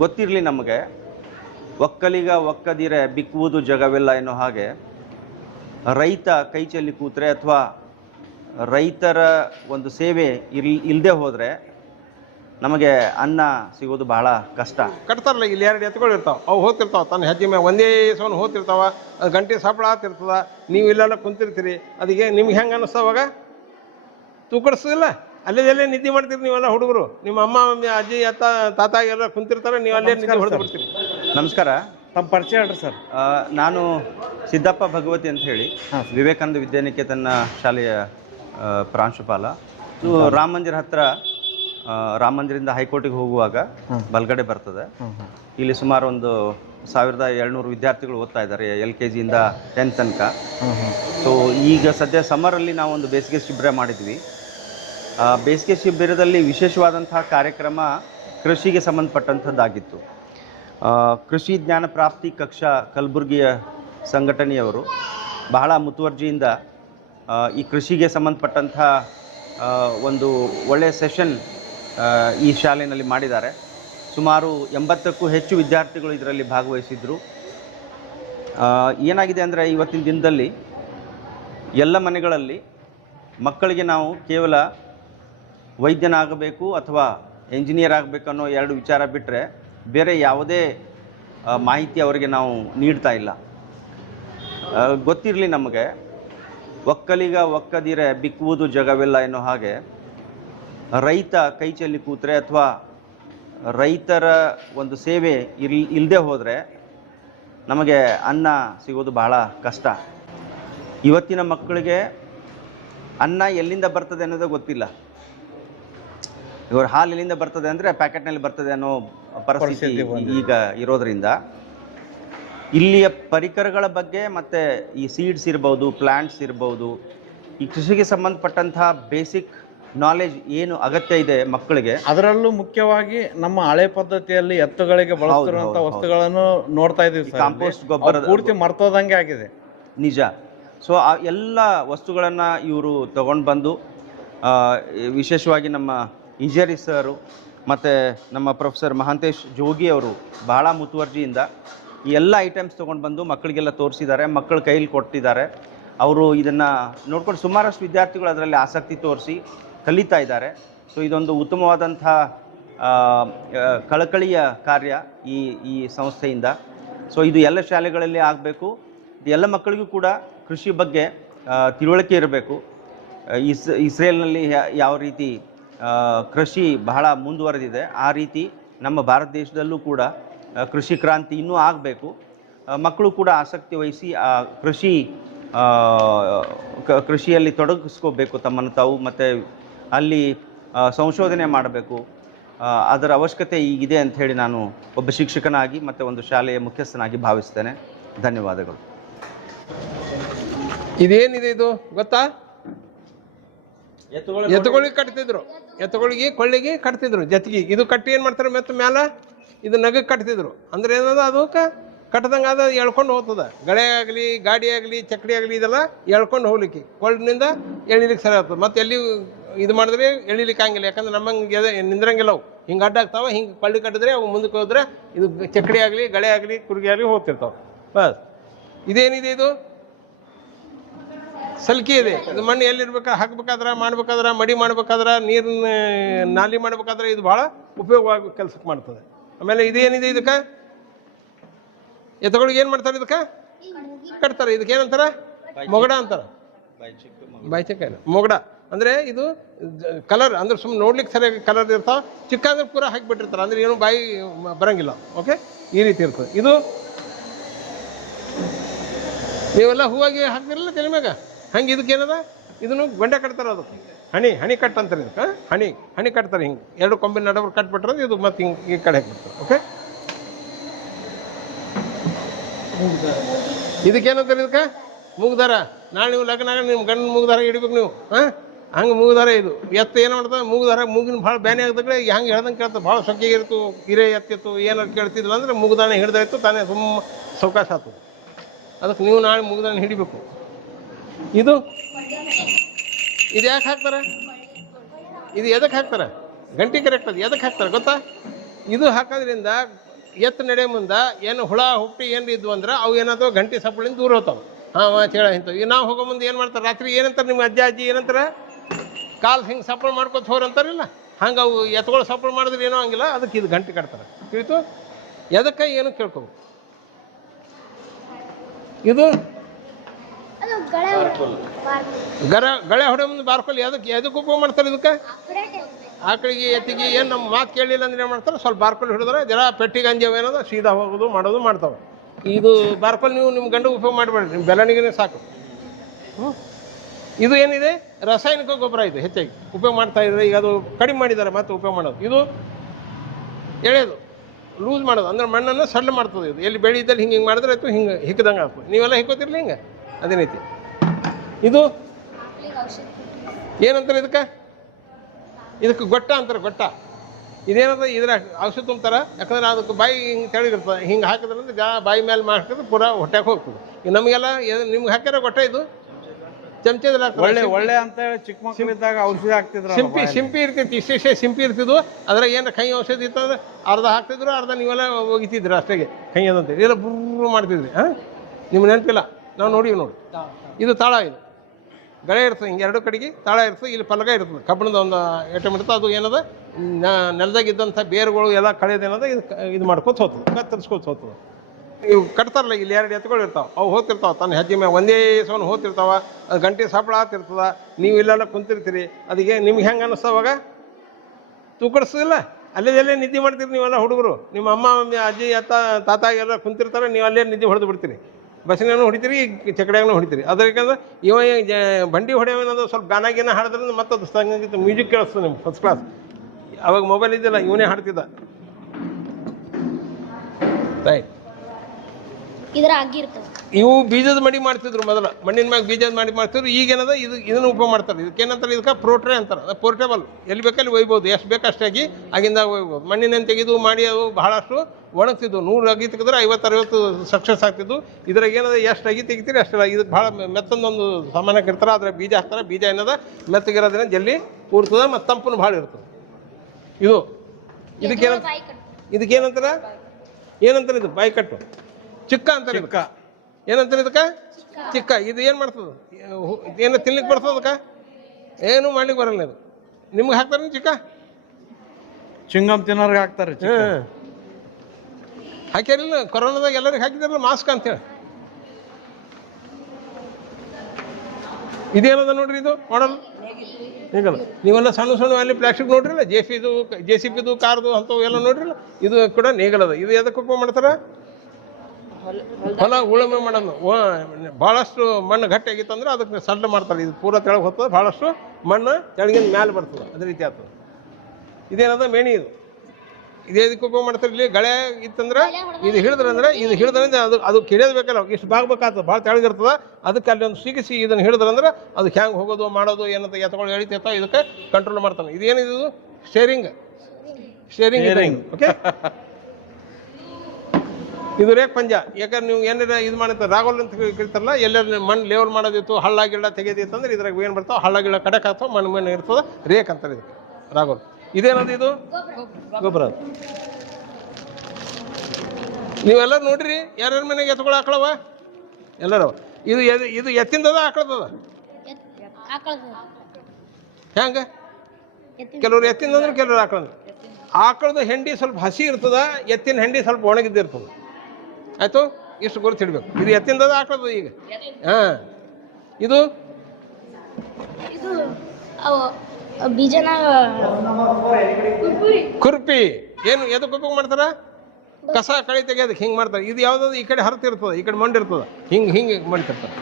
ಗೊತ್ತಿರಲಿ ನಮಗೆ, ಒಕ್ಕಲಿಗ ಒಕ್ಕದಿರೆ ಬಿಕ್ಕುವುದು ಜಗವೆಲ್ಲ ಎನ್ನೋ ಹಾಗೆ ರೈತ ಕೈ ಚೆಲ್ಲಿ ಕೂತ್ರೆ ಅಥವಾ ರೈತರ ಒಂದು ಸೇವೆ ಇಲ್ಲದೆ ಹೋದರೆ ನಮಗೆ ಅನ್ನ ಸಿಗೋದು ಬಹಳ ಕಷ್ಟ. ಕಟ್ತಾರಲ್ಲ, ಇಲ್ಲಿ 2 ಎತ್ತುಗಳು ಇರ್ತಾವೆ, ಅವು ಹೋಗ್ತಿರ್ತಾವೆ ತನ್ನ ಹೆಜ್ಜೆ ಮೇಲೆ ಒಂದೇ ಸವನ್ ಹೋಗ್ತಿರ್ತಾವ, ಅದು ಗಂಟೆ ಸಪ್ಪಳ ಆಗ್ತಿರ್ತದ, ನೀವು ಇಲ್ಲೆಲ್ಲ ಕುಂತಿರ್ತೀರಿ, ಅದಕ್ಕೆ ನಿಮ್ಗೆ ಹೆಂಗೆ ಅನ್ನಿಸ್ತಾವಾಗ ತೂಕಡಿಸೋದಿಲ್ಲ? ಅಲ್ಲೇದಲ್ಲೇ ನಿದ್ದೆ ಮಾಡ್ತೀರಿ ನೀವೆಲ್ಲ ಹುಡುಗರು, ನಿಮ್ಮ ಅಮ್ಮ ಅಜ್ಜಿ ಅತ್ತ ತಾತ ಎಲ್ಲ ಕುಂತಿರ್ತಾರೆ, ನೀವು ಅಲ್ಲೇ ನಿದ್ದೆ ಹೊಡೆದು ಬಿಡ್ತೀರಿ. ನಮಸ್ಕಾರ, ತಮ್ಮ ಪರಿಚಯ ಹೇಳ್ರಿ ಸರ್. ನಾನು ಸಿದ್ದಪ್ಪ ಭಗವತಿ ಅಂತ ಹೇಳಿ ವಿವೇಕಾನಂದ ವಿದ್ಯಾನಿಕೇತನ ಶಾಲೆಯ ಪ್ರಾಂಶುಪಾಲ. ರಾಮ ಮಂದಿರ ಹತ್ರ, ರಾಮ ಮಂದಿರದಿಂದ ಹೈಕೋರ್ಟಿಗೆ ಹೋಗುವಾಗ ಬಲ್ಗಡೆ ಬರ್ತದೆ. ಇಲ್ಲಿ ಸುಮಾರು ಒಂದು 1700 ವಿದ್ಯಾರ್ಥಿಗಳು ಓದ್ತಾ ಇದ್ದಾರೆ, LKG ಇಂದ 10th ತನಕ. ಸೊ ಈಗ ಸದ್ಯ ಸಮ್ಮರಲ್ಲಿ ನಾವು ಒಂದು ಬೇಸಿಗೆ ಶಿಬಿರ ಮಾಡಿದ್ವಿ. ಬೇಸಿಗೆ ಶಿಬಿರದಲ್ಲಿ ವಿಶೇಷವಾದಂತಹ ಕಾರ್ಯಕ್ರಮ ಕೃಷಿಗೆ ಸಂಬಂಧಪಟ್ಟಂಥದ್ದಾಗಿತ್ತು. ಕೃಷಿ ಜ್ಞಾನ ಪ್ರಾಪ್ತಿ ಕಕ್ಷಾ ಕಲಬುರಗಿಯ ಸಂಘಟನೆಯವರು ಬಹಳ ಮುತುವರ್ಜಿಯಿಂದ ಈ ಕೃಷಿಗೆ ಸಂಬಂಧಪಟ್ಟಂಥ ಒಂದು ಒಳ್ಳೆಯ ಸೆಷನ್ ಈ ಶಾಲೆಯಲ್ಲಿ ಮಾಡಿದ್ದಾರೆ. ಸುಮಾರು 80ಕ್ಕೂ ಹೆಚ್ಚು ವಿದ್ಯಾರ್ಥಿಗಳು ಇದರಲ್ಲಿ ಭಾಗವಹಿಸಿದ್ರು. ಏನಾಗಿದೆ ಅಂದರೆ, ಇವತ್ತಿನ ದಿನದಲ್ಲಿ ಎಲ್ಲ ಮನೆಗಳಲ್ಲಿ ಮಕ್ಕಳಿಗೆ ನಾವು ಕೇವಲ ವೈದ್ಯನಾಗಬೇಕು ಅಥವಾ ಎಂಜಿನಿಯರ್ ಆಗಬೇಕು ಅನ್ನೋ 2 ವಿಚಾರ ಬಿಟ್ಟರೆ ಬೇರೆ ಯಾವುದೇ ಮಾಹಿತಿ ಅವರಿಗೆ ನಾವು ನೀಡ್ತಾ ಇಲ್ಲ. ಗೊತ್ತಿರಲಿ ನಮಗೆ, ಒಕ್ಕಲಿಗ ಒಕ್ಕದಿರೆ ಬಿಕ್ಕುವುದು ಜಗವೆಲ್ಲ ಎನ್ನೋ ಹಾಗೆ ರೈತ ಕೈ ಚೆಲ್ಲಿ ಕೂತ್ರೆ ಅಥವಾ ರೈತರ ಒಂದು ಸೇವೆ ಇಲ್ಲದೆ ಹೋದರೆ ನಮಗೆ ಅನ್ನ ಸಿಗೋದು ಬಹಳ ಕಷ್ಟ. ಇವತ್ತಿನ ಮಕ್ಕಳಿಗೆ ಅನ್ನ ಎಲ್ಲಿಂದ ಬರ್ತದೆ ಅನ್ನೋದೇ ಗೊತ್ತಿಲ್ಲ. ಇವರು ಹಾಲು ಎಲ್ಲಿಂದ ಬರ್ತದೆ ಅಂದರೆ ಪ್ಯಾಕೆಟ್ನಲ್ಲಿ ಬರ್ತದೆ ಅನ್ನೋ ಪರಿಸ್ಥಿತಿ ಈಗ ಇರೋದರಿಂದ ಇಲ್ಲಿಯ ಪರಿಕರಗಳ ಬಗ್ಗೆ ಮತ್ತು ಈ ಸೀಡ್ಸ್ ಇರ್ಬೋದು, ಪ್ಲ್ಯಾಂಟ್ಸ್ ಇರ್ಬೋದು, ಈ ಕೃಷಿಗೆ ಸಂಬಂಧಪಟ್ಟಂತಹ ಬೇಸಿಕ್ ನಾಲೆಜ್ ಏನು ಅಗತ್ಯ ಇದೆ ಮಕ್ಕಳಿಗೆ, ಅದರಲ್ಲೂ ಮುಖ್ಯವಾಗಿ ನಮ್ಮ ಹಳೆ ಪದ್ಧತಿಯಲ್ಲಿ ಎತ್ತುಗಳಿಗೆ ಬಳಸ್ತಿರುವಂತ ವಸ್ತುಗಳನ್ನು ನೋಡ್ತಾ ಇದೀವಿ. ಕಾಂಪೋಸ್ಟ್ ಗೊಬ್ಬರ ಪೂರ್ತಿ ಮರ್ತೋದಂಗೆ ಆಗಿದೆ. ನಿಜ. ಸೊ ಆ ಎಲ್ಲ ವಸ್ತುಗಳನ್ನು ಇವರು ತಗೊಂಡು ಬಂದು, ವಿಶೇಷವಾಗಿ ನಮ್ಮ ಇಂಜಿನಿಯರಿ ಸರು ಮತ್ತು ನಮ್ಮ ಪ್ರೊಫೆಸರ್ ಮಹಾಂತೇಶ್ ಜೋಗಿ ಅವರು ಬಹಳ ಮುತುವರ್ಜಿಯಿಂದ ಈ ಎಲ್ಲ ಐಟಮ್ಸ್ ತೊಗೊಂಡು ಬಂದು ಮಕ್ಕಳಿಗೆಲ್ಲ ತೋರಿಸಿದ್ದಾರೆ, ಮಕ್ಕಳ ಕೈಲಿ ಕೊಟ್ಟಿದ್ದಾರೆ. ಅವರು ಇದನ್ನು ನೋಡ್ಕೊಂಡು ಸುಮಾರಷ್ಟು ವಿದ್ಯಾರ್ಥಿಗಳು ಅದರಲ್ಲಿ ಆಸಕ್ತಿ ತೋರಿಸಿ ಕಲಿತಾ ಇದ್ದಾರೆ. ಸೊ ಇದೊಂದು ಉತ್ತಮವಾದಂಥ ಕಳಕಳಿಯ ಕಾರ್ಯ ಈ ಸಂಸ್ಥೆಯಿಂದ. ಸೊ ಇದು ಎಲ್ಲ ಶಾಲೆಗಳಲ್ಲಿ ಆಗಬೇಕು. ಎಲ್ಲ ಮಕ್ಕಳಿಗೂ ಕೂಡ ಕೃಷಿ ಬಗ್ಗೆ ತಿಳುವಳಿಕೆ ಇರಬೇಕು. ಇಸ್ರೇಲ್ನಲ್ಲಿ ಯಾವ ರೀತಿ ಕೃಷಿ ಬಹಳ ಮುಂದುವರೆದಿದೆ, ಆ ರೀತಿ ನಮ್ಮ ಭಾರತ ದೇಶದಲ್ಲೂ ಕೂಡ ಕೃಷಿ ಕ್ರಾಂತಿ ಇನ್ನೂ ಆಗಬೇಕು. ಮಕ್ಕಳು ಕೂಡ ಆಸಕ್ತಿ ವಹಿಸಿ ಕೃಷಿಯಲ್ಲಿ ತೊಡಗಿಸ್ಕೋಬೇಕು ತಮ್ಮನ್ನು ತಾವು, ಮತ್ತು ಅಲ್ಲಿ ಸಂಶೋಧನೆ ಮಾಡಬೇಕು. ಅದರ ಅವಶ್ಯಕತೆ ಈಗಿದೆ ಅಂಥೇಳಿ ನಾನು ಒಬ್ಬ ಶಿಕ್ಷಕನಾಗಿ ಮತ್ತು ಒಂದು ಶಾಲೆಯ ಮುಖ್ಯಸ್ಥನಾಗಿ ಭಾವಿಸ್ತೇನೆ. ಧನ್ಯವಾದಗಳು. ಇದೇನಿದೆ ಇದು ಗೊತ್ತಾ? ಎತ್ತುಗಳಿಗೆ ಕಟ್ತಿದ್ರು, ಎತ್ತುಗಳಿಗೆ ಕೊಳ್ಳಿಗೆ ಕಟ್ತಿದ್ರು ಜೊತೆಗೆ. ಇದು ಕಟ್ಟಿ ಏನು ಮಾಡ್ತಾರೆ, ಮೆತ್ತ ಮ್ಯಾಲ ಇದು ನಗಕ್ಕೆ ಕಟ್ತಿದ್ರು. ಅಂದ್ರೆ ಏನದ, ಅದಕ್ಕೆ ಕಟ್ಟದಂಗೆ ಅದು ಎಳ್ಕೊಂಡು ಹೋಗ್ತದೆ. ಗಳೆ ಆಗಲಿ, ಗಾಡಿ ಆಗಲಿ, ಚಕ್ಡಿ ಆಗಲಿ, ಇದೆಲ್ಲ ಎಳ್ಕೊಂಡು ಹೋಗ್ಲಿಕ್ಕೆ ಕೊಳ್ಳಿನಿಂದ ಎಳಿಲಿಕ್ಕೆ ಸರಿ ಆಗ್ತದೆ. ಮತ್ತು ಎಲ್ಲಿ ಇದು ಮಾಡಿದ್ರೆ ಎಳಿಲಿಕ್ಕೆ ಹಂಗಿಲ್ಲ, ಯಾಕಂದ್ರೆ ನಮ್ಮಂಗೆ ನಿಂದ್ರಂಗಿಲ್ಲ. ಅವು ಹಿಂಗೆ ಅಡ್ಡ ಆಗ್ತಾವೆ. ಹಿಂಗೆ ಕೊಳ್ಳಿ ಕಟ್ಟಿದ್ರೆ ಅವು ಮುಂದಕ್ಕೆ ಹೋದ್ರೆ ಇದು ಚಕ್ಡಿ ಆಗಲಿ, ಗಳೆ ಆಗಲಿ, ಕುರುಗಿ ಆಗಲಿ ಹೋಗ್ತಿರ್ತಾವೆ. ಬಸ್. ಇದೇನಿದೆ, ಇದು ಸಲ್ಕಿ ಇದೆ. ಇದು ಮಣ್ಣು ಎಲ್ಲಿರ್ಬೇಕು ಹಾಕ್ಬೇಕಾದ್ರೆ, ಮಾಡ್ಬೇಕಾದ್ರೆ, ಮಡಿ ಮಾಡ್ಬೇಕಾದ್ರೆ, ನೀರಿನ ನಾಲಿ ಮಾಡ್ಬೇಕಾದ್ರೆ ಇದು ಭಾಳ ಉಪಯೋಗವಾಗಿ ಕೆಲಸಕ್ಕೆ ಮಾಡ್ತದೆ. ಆಮೇಲೆ ಇದೇನಿದೆ, ಇದಕ್ಕೆ ಎತ್ತುಗಳಿಗೆ ಏನು ಮಾಡ್ತಾರೆ, ಇದಕ್ಕೆ ಕಟ್ತಾರೆ. ಇದಕ್ಕೆ ಏನಂತಾರೆ, ಮೊಗಡ ಅಂತಾರೆ. ಬಾಯ್ಚಿಕ್ಕ ಮೊಗಡ ಅಂದರೆ ಇದು ಕಲರ್, ಅಂದ್ರೆ ಸುಮ್ಮನೆ ನೋಡ್ಲಿಕ್ಕೆ ಸರಿಯಾಗಿ ಕಲರ್ ಇರ್ತಾವೆ. ಚಿಕ್ಕ ಅಂದ್ರೆ ಪೂರ ಹಾಕಿಬಿಟ್ಟಿರ್ತಾರೆ, ಅಂದ್ರೆ ಏನು ಬಾಯಿ ಬರಂಗಿಲ್ಲ. ಓಕೆ, ಈ ರೀತಿ ಇರ್ತದೆ. ಇದು ನೀವೆಲ್ಲ ಹೂವಾಗಿ ಹಾಕ್ತಿರಲ್ಲ ತಲೆ ಮ್ಯಾಗ, ಹಂಗೆ ಇದಕ್ಕೆ ಏನದ, ಇದನ್ನು ಗೊಂಡೆ ಕಟ್ತಾರೆ. ಅದಕ್ಕೆ ಹಣಿ ಕಟ್ ಅಂತಾರೆ. ಇದಕ್ಕೆ ಹಣಿ ಕಟ್ತಾರೆ. ಹಿಂಗೆ 2 ಕೊಂಬಿನ ನಡುವೆ ಕಟ್ಬಿಟ್ರೆ ಇದು ಮತ್ತೆ ಹಿಂಗೆ ಈ ಕಡೆ ಹಾಕ್ಬಿಡ್ತಾರೆ. ಓಕೆ, ಇದಕ್ಕೇನಂತಾರೆ, ಇದಕ್ಕೆ ಮೂಗುದಾರ. ನಾಳೆ ನೀವು ಲಗ್ನ ಆಗ ನಿಮ್ಮ ಗಂಡ ಮೂಗುದಾರ ಹಿಡಿಬೇಕು ನೀವು. ಹಂಗೆ ಮೂಗುದಾರ. ಇದು ಎತ್ತು ಏನು ಮಾಡ್ತದೆ, ಮೂಗಿನ ಭಾಳ ಬ್ಯಾನೆ ಆಗ್ತದೆ. ಹಂಗೆ ಹೇಳ್ದಂಗೆ ಕೇಳ್ತದೆ. ಭಾಳ ಸೊಕ್ಕಿಗೆ ಇರ್ತು, ಹಿರೇ ಎತ್ತಿತ್ತು, ಏನಾರು ಕೇಳ್ತಿದ್ದಿಲ್ಲ ಅಂದ್ರೆ ಮೂಗುದಾನೆ ಹಿಡ್ದಾಯ್ತು, ತಾನೇ ಸುಮ್ಮ ಸೌಕಾಶ ಆಗ್ತದೆ. ಅದಕ್ಕೆ ನೀವು ನಾಳೆ ಮೂಗುದಾನೆ ಹಿಡಿಬೇಕು. ಇದು ಯಾಕೆ ಹಾಕ್ತಾರೆ, ಇದು ಎದಕ್ಕೆ ಹಾಕ್ತಾರೆ? ಗಂಟೆ ಕರೆಕ್ಟ್. ಅದು ಎದಕ್ಕೆ ಹಾಕ್ತಾರೆ ಗೊತ್ತಾ? ಇದು ಹಾಕೋದ್ರಿಂದ ಎತ್ತು ನಡೆ ಮುಂದೆ ಏನು ಹುಳ ಹುಪ್ಪಿ ಏನು ಇದ್ವು ಅಂದ್ರೆ ಅವು ಏನಾದ್ರು ಗಂಟೆ ಸಪ್ಪಳಿಂದ ದೂರ ಹೋಗ್ತಾವೆ ಹಾಂ ಚೇಳ ಇಂಥವು ಈಗ ನಾವು ಹೋಗೋ ಮುಂದೆ ಏನು ಮಾಡ್ತಾರೆ ರಾತ್ರಿ ಏನಂತಾರೆ ನಿಮ್ಮ ಅಜ್ಜ ಅಜ್ಜಿ ಏನಂತಾರೆ ಕಾಲು ಹಿಂಗೆ ಸಪ್ಪಳು ಮಾಡ್ಕೊತ ಹೋರಂತಾರಿಲ್ಲ ಹಂಗೆ ಅವು ಎತ್ತುಗಳು ಸಪ್ಪಳು ಮಾಡಿದ್ರೆ ಏನೋ ಹಂಗಿಲ್ಲ ಅದಕ್ಕೆ ಇದು ಗಂಟೆ ಕಟ್ತಾರೆ ತಿಳಿತು ಎದಕ್ಕೆ ಏನು ಕೇಳ್ಕೋಬೇಕು ಇದು ಗಳೆ ಹೊಡೆ ಮುಂದೆ ಬಾರ್ಕೊಲ್ಲಿ ಎದಕ್ಕೆ ಉಪಯೋಗ ಮಾಡ್ತಾರೆ ಇದಕ್ಕೆ ಆಕಳಿಗೆ ಎತ್ತಿಗೆ ಏನು ನಮ್ಮ ಮಾತು ಕೇಳಲಿಲ್ಲ ಅಂದ್ರೆ ಏನು ಮಾಡ್ತಾರೆ ಸ್ವಲ್ಪ ಬಾರ್ಕೊಲ್ಲಿ ಹಿಡಿದ್ರೆ ಜರ ಪೆಟ್ಟಿಗೆ ಅಂಜವ್ ಏನದ ಸೀದಾ ಹೋಗೋದು ಮಾಡೋದು ಮಾಡ್ತಾವೆ ಇದು ಬಾರ್ಕೊಲ್ಲಿ ನೀವು ನಿಮ್ಮ ಗಂಡು ಉಪಯೋಗ ಮಾಡಬೇಡ್ರಿ ನಿಮ್ಮ ಬೆಳವಣಿಗೆನೇ ಸಾಕು ಇದು ಏನಿದೆ ರಾಸಾಯನಿಕ ಗೊಬ್ಬರ ಇದು ಹೆಚ್ಚಾಗಿ ಉಪಯೋಗ ಮಾಡ್ತಾ ಇದ್ದಾರೆ ಈಗ ಅದು ಕಡಿಮೆ ಮಾಡಿದ್ದಾರೆ ಮತ್ತೆ ಉಪಯೋಗ ಮಾಡೋದು ಇದು ಎಳೆಯೋದು ಲೂಸ್ ಮಾಡೋದು ಅಂದ್ರೆ ಮಣ್ಣನ್ನು ಸಣ್ಣ ಮಾಡ್ತದೆ ಇದು ಎಲ್ಲಿ ಬೆಳೆ ಇದ್ದಲ್ಲಿ ಹಿಂಗೆ ಮಾಡಿದ್ರೆ ಆಯ್ತು ಹಿಂಗೆ ಹಿಕ್ಕದಂಗೆ ಆಗ್ತದೆ ನೀವೆಲ್ಲ ಹಿಕ್ಕೋತಿರ್ಲಿ ಹಿಂಗೆ ಅದೇ ರೀತಿ ಇದು ಏನಂತಾರೆ ಇದಕ್ಕೆ ಗೊಟ್ಟ ಅಂತಾರೆ ಗೊಟ್ಟ ಇದೇನದ ಇದ್ರ ಔಷಧ ತುಂಬ್ತಾರೆ ಯಾಕಂದ್ರೆ ಅದಕ್ಕೆ ಬಾಯಿ ಹಿಂಗೆ ತೆಳಗಿರ್ತದೆ ಹಿಂಗೆ ಹಾಕಿದ್ರಂದ್ರೆ ಬಾಯಿ ಮೇಲೆ ಮಾಡಿದ್ರೆ ಪೂರಾ ಹೊಟ್ಟೆಗೆ ಹೋಗ್ತದೆ ಈಗ ನಮಗೆಲ್ಲ ನಿಮ್ಗೆ ಹಾಕ್ಯಾರ ಗೊಟ್ಟ ಇದು ಚಮಚದಲ್ಲಿ ಒಳ್ಳೆ ಅಂತ ಚಿಕ್ಕ ಮಕ್ಕಳಿದ್ದಾಗ ಔಷಧಿ ಹಾಕ್ತಿದ್ರು ಸಿಂಪಿ ಇರ್ತೈತಿ ಇಷ್ಟೇ ಸಿಂಪಿ ಇರ್ತಿದ್ವು ಅದ್ರ ಏನು ಕೈ ಔಷಧಿ ಇರ್ತಂದ್ರೆ ಅರ್ಧ ಹಾಕ್ತಿದ್ರು ಅರ್ಧ ನೀವೆಲ್ಲ ಒಗಿತಿದ್ರು ಅಷ್ಟೇ ಕೈ ಅದಂತ ಇದೆಲ್ಲ ಬುರ್ರು ಮಾಡ್ತಿದ್ರಿ ಹಾಂ ನಿಮ್ಗೆ ನೆನಪಿಲ್ಲ ನಾವು ನೋಡಿವಿ ನೋಡಿ ಇದು ತಾಳ ಇದು ಗಳೆ ಇರ್ತದೆ ಹಿಂಗೆ ಎರಡು ಕಡೆಗೆ ತಾಳ ಇರ್ತದೆ ಇಲ್ಲಿ ಪಲಗ ಇರ್ತದೆ ಕಬ್ಬಣದ ಒಂದು ಐಟಮ್ ಇರ್ತದೆ ಅದು ಏನದ ನೆಲದಾಗಿದ್ದಂಥ ಬೇರುಗಳು ಎಲ್ಲ ಕಳೆಯೋದೇನದ ಇದು ಮಾಡ್ಕೊತ ಹೋಗ್ತದೆ ಕತ್ತರಿಸ್ಕೊತ ಹೋಗ್ತದೆ ಇವು ಕಟ್ತಾರಲ್ಲ ಇಲ್ಲಿ 2 ಎತ್ತುಗಳು ಇರ್ತಾವೆ ಅವು ಹೋಗ್ತಿರ್ತಾವೆ ತನ್ನ ಹೆಜ್ಜೆ ಮೇಲೆ ಒಂದೇ ಸವನು ಹೋಗ್ತಿರ್ತಾವ ಅದು ಗಂಟೆ ಸಾಪಳ ಆಗ್ತಿರ್ತದ ನೀವು ಇಲ್ಲೆಲ್ಲ ಕುಂತಿರ್ತೀರಿ ಅದಕ್ಕೆ ನಿಮ್ಗೆ ಹೆಂಗೆ ಅನ್ನಿಸ್ತಾವಾಗ ತೂಕಡಿಸೋದಿಲ್ಲ ಅಲ್ಲೇದಲ್ಲೇ ನಿದ್ದೆ ಮಾಡ್ತೀರಿ ನೀವೆಲ್ಲ ಹುಡುಗರು ನಿಮ್ಮ ಅಮ್ಮ ಅಜ್ಜಿ ತಾತ ಎಲ್ಲ ಕುಂತಿರ್ತಾರೆ ನೀವು ಅಲ್ಲೇ ನಿದ್ದೆ ಹೊಡೆದು ಬಿಡ್ತೀರಿ ಬಸ್ಸಿನೂ ಹೊಡಿತೀರಿ ಚಕಡ್ಯಾಗನೂ ಹೊಡಿತೀರಿ ಅದಕ್ಕಂದ್ರೆ ಇವ ಬಂಡಿ ಹೊಡೆಯೋದು ಸ್ವಲ್ಪ ಗಾನಾಗಿನ ಹಾಡಿದ್ರಿಂದ ಮತ್ತೆ ಅದು ಸಂಗೀತ ಮ್ಯೂಸಿಕ್ ಕೇಳಿಸ್ತದೆ ನಿಮ್ಗೆ ಫಸ್ಟ್ ಕ್ಲಾಸ್ ಅವಾಗ ಮೊಬೈಲ್ ಇದ್ದಿಲ್ಲ ಇವನೇ ಹಾಡ್ತಿದ್ದ ರೈಟ್ ಇವು ಬೀಜದ ಮಡಿ ಮಾಡ್ತಿದ್ರು ಮೊದಲ ಮಣ್ಣಿನ ಮ್ಯಾಗ ಬೀಜದ ಮಡಿ ಮಾಡ್ತಿದ್ರು ಈಗೇನದ ಇದನ್ನು ಉಪಯೋಗ ಮಾಡ್ತಾರೆ ಇದಕ್ಕೇನಂತಾರೆ ಇದಕ್ಕೆ ಪ್ರೋಟ್ರೆ ಅಂತಾರೆ ಪೋರ್ಟೇಬಲ್ ಎಲ್ಲಿ ಬೇಕಲ್ಲಿ ಒಯ್ಬೋದು ಎಷ್ಟು ಬೇಕಷ್ಟಾಗಿ ಆಗಿಂದಾಗ ಒಯ್ಬೋದು ಮಣ್ಣಿನ ತೆಗೆದು ಮಾಡಿ ಅದು ಬಹಳಷ್ಟು ಒಣಗ್ತಿದ್ವು 100 ಅಗಿ ತೆಗೆದ್ರೆ 50-60 ಸಕ್ಸಸ್ ಆಗ್ತಿದ್ವು ಇದ್ರಾಗ ಏನದ ಎಷ್ಟು ಅಗಿ ತೆಗಿತೀರಿ ಅಷ್ಟೆಲ್ಲ ಇದಕ್ಕೆ ಭಾಳ ಮೆತ್ತಂದೊಂದು ಸಾಮಾನ್ಯಕ್ಕೆ ಇರ್ತಾರೆ ಅದ್ರ ಬೀಜ ಹಾಕ್ತಾರೆ ಬೀಜ ಏನದ ಮೆತ್ತಗಿರೋದ್ರಿಂದ ಜಲ್ದಿ ಕೂರ್ತದೆ ಮತ್ತು ತಂಪನು ಭಾಳ ಇರ್ತದೆ ಇದು ಇದಕ್ಕೇನಂತಾರೆ ಇದು ಬಾಯಿ ಕಟ್ಟು ಚಿಕ್ಕ ಅಂತಾರೆ ಇದಕ್ಕೆ ಏನಂತಾರೆ ಇದಕ್ಕೆ ಚಿಕ್ಕ ಇದು ಏನು ಮಾಡ್ತದೆ ಏನು ತಿನ್ಲಿಕ್ಕೆ ಬರ್ತದೆ ಅದಕ್ಕೆ ಏನು ಮಾಡ್ಲಿಕ್ಕೆ ಬರಲ್ಲ ಇದು ನಿಮ್ಗೆ ಹಾಕ್ತಾರೆ ಚಿಕ್ಕ ಚಿಂಗಮ್ ತಿನ್ನೋರ್ಗೆ ಹಾಕ್ತಾರೆ ಹಾಕ್ಯಾರಿಲ್ಲ ಕೊರೋನಾದಾಗ ಎಲ್ಲರಿಗೆ ಹಾಕಿದಾರಲ್ಲ ಮಾಸ್ಕ್ ಅಂತೇಳಿ ಇದೇನದ ನೋಡ್ರಿ ಇದು ಮಾಡಲ್ ಈಗಲ್ಲ ನೀವೆಲ್ಲ ಸಣ್ಣ ಅಲ್ಲಿ ಪ್ಲಾಸ್ಟಿಕ್ ನೋಡ್ರಿಲ್ಲ ಜೆ ಸಿ ಪಿದು ಕಾರ್ದು ಅಂಥವು ಎಲ್ಲ ನೋಡ್ರಿಲ್ಲ ಇದು ಕೂಡ ನೇಗಲದ ಇದು ಎದಕ್ಕೆ ಉಪಯೋಗ ಮಾಡ್ತಾರೆ ಹೊಲ ಉಳುಮೆ ಮಾಡೋದು ಭಾಳಷ್ಟು ಮಣ್ಣು ಗಟ್ಟಿ ಆಗಿತ್ತಂದ್ರೆ ಅದಕ್ಕೆ ಸಡ್ಲ ಮಾಡ್ತಾರೆ ಇದು ಪೂರ ತೆಳಗೆ ಹೋಗ್ತದೆ ಭಾಳಷ್ಟು ಮಣ್ಣು ತೆಳಗಿನ ಮ್ಯಾಲೆ ಬರ್ತದೆ ಅದೇ ರೀತಿ ಆಗ್ತದೆ ಇದೇನದ ಮೇಣಿ ಇದಕ್ಕೆ ಉಪಯೋಗ ಮಾಡ್ತಾರೆ ಇಲ್ಲಿ ಗಳೆ ಇತ್ತಂದ್ರೆ ಇದು ಹಿಡಿದ್ರಂದ್ರೆ ಅದು ಕಿಡಿಯೋದು ಬೇಕಲ್ಲ ಇಷ್ಟು ಬಾಗ್ಬೇಕಾಗ್ತದೆ ಭಾಳ ತೆಳಗಿರ್ತದೆ ಅದಕ್ಕೆ ಅಲ್ಲಿ ಒಂದು ಸಿಗಿಸಿ ಇದನ್ನು ಹಿಡಿದ್ರಂದ್ರೆ ಅದಕ್ಕೆ ಹ್ಯಾಂಗೆ ಹೋಗೋದು ಮಾಡೋದು ಏನಂತ ಎತ್ತಗಳು ಎಳಿತಿರ್ತಾವೆ ಇದಕ್ಕೆ ಕಂಟ್ರೋಲ್ ಮಾಡ್ತಾನೆ ಇದೇನಿದು ಸ್ಟೇರಿಂಗ್ ಓಕೆ ಇದು ರೇಕ್ ಪಂಜ ಯಾಕಂದ್ರೆ ನೀವು ಏನಾರ ಇದು ಮಾಡುತ್ತೆ ರಾಗೋಲ್ ಅಂತ ಕರಿತಾರಲ್ಲ ಎಲ್ಲರ ಮಣ್ಣು ಲೇವಲ್ ಮಾಡೋದಿತ್ತು ಹಳ್ಳ ಗಿಳ್ಳ ತೆಗೆದಿತ್ತು ಅಂದ್ರೆ ಇದ್ರಾಗ ಏನು ಬರ್ತಾವೆ ಹಳ್ಳ ಗಿಳ್ಳ ಕಡೆಗೆ ಆಗ್ತಾವೆ ಮಣ್ಣು ಇರ್ತದೆ ರೇಕ್ ಅಂತಾರೆ ಇದಕ್ಕೆ ರಾಗೋಲ್ ಇದೇನದು ಇದು ಗೊಬ್ಬರ ನೀವೆಲ್ಲ ನೋಡ್ರಿ ಯಾರ್ಯಾರ ಮನೆಗೆ ಎತ್ಕೊಳ ಹಾಕ್ಳವ ಎಲ್ಲರವ ಇದು ಎತ್ತಿಂದದ ಆಕಳದದ ಹೆಂಗ ಕೆಲವ್ರು ಎತ್ತಿಂದ ಅಂದ್ರೆ ಕೆಲವ್ರು ಆಕಳದ ಹೆಂಡಿ ಸ್ವಲ್ಪ ಹಸಿ ಇರ್ತದ ಎತ್ತಿನ ಹೆಂಡಿ ಸ್ವಲ್ಪ ಒಣಗಿದ್ದಿರ್ತದೆ ಆಯ್ತು ಇಷ್ಟು ಗುರುತಿಡ್ಬೇಕು ಇದು ಎತ್ತಿಂದದ ಆಕಳದ ಈಗ ಹಾಂ ಇದು ಕುರ್ಪಿ ಏನು ಎದಕ್ಕೆ ಉಪಯೋಗ ಮಾಡ್ತಾರ ಕಸ ಕಳೆ ತೆಗೆಯೋದಕ್ಕೆ ಹಿಂಗೆ ಮಾಡ್ತಾರೆ ಇದು ಯಾವ್ದಾದ್ರು ಈ ಕಡೆ ಹರಿತಿರ್ತದೆ ಈ ಕಡೆ ಮಂಡಿರ್ತದೆ ಹಿಂಗೆ ಮಣ್ತಿರ್ತಾರೆ